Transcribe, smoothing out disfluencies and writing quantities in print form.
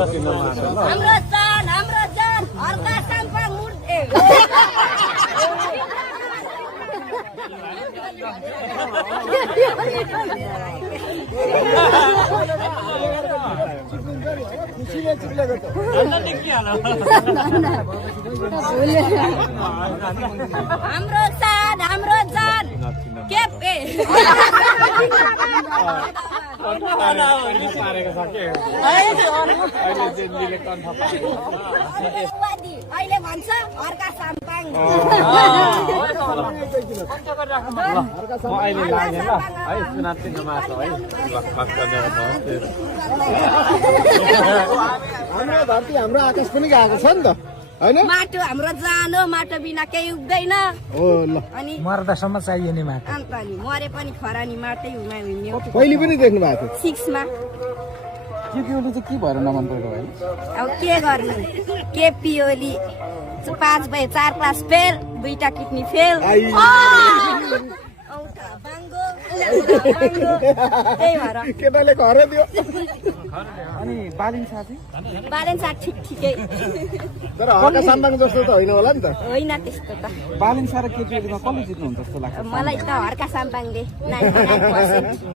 हाम्रो जान हर्का साम्पाङ मुर्ते हाम्रो जान के अहिले भन्छ हर्का साम्पाङ हाम्रो धरती हाम्रो आकाश पनि गएको छ नि त हैन माटो हाम्रो जान हो माटो बिना केही उग्दैन हो ल अनि मर्दासम्म चाहियो नि माटो अन्त नि मरे पनि खरानी माटै हुमा हुन्यो पहिले पनि देख्नु भएको 6 मा केपीओली चाहिँ के भएर नमन परेको होइन अब के गर्नु KP Oli 5 by 4 class fail 2टा kidney fail त्यही भएर केटाले घरै दियो अनि बालिन साथी ब्यालेन्स ठिक ठिकै तर हर्का साम्पाङ जस्तो त होइन होला नि त होइन त्यस्तो त बालिन सारा केपीओलीमा कसले जित्नुहुन्छ जस्तो लाग्छ मलाई त हर्का साम्पाङले 99%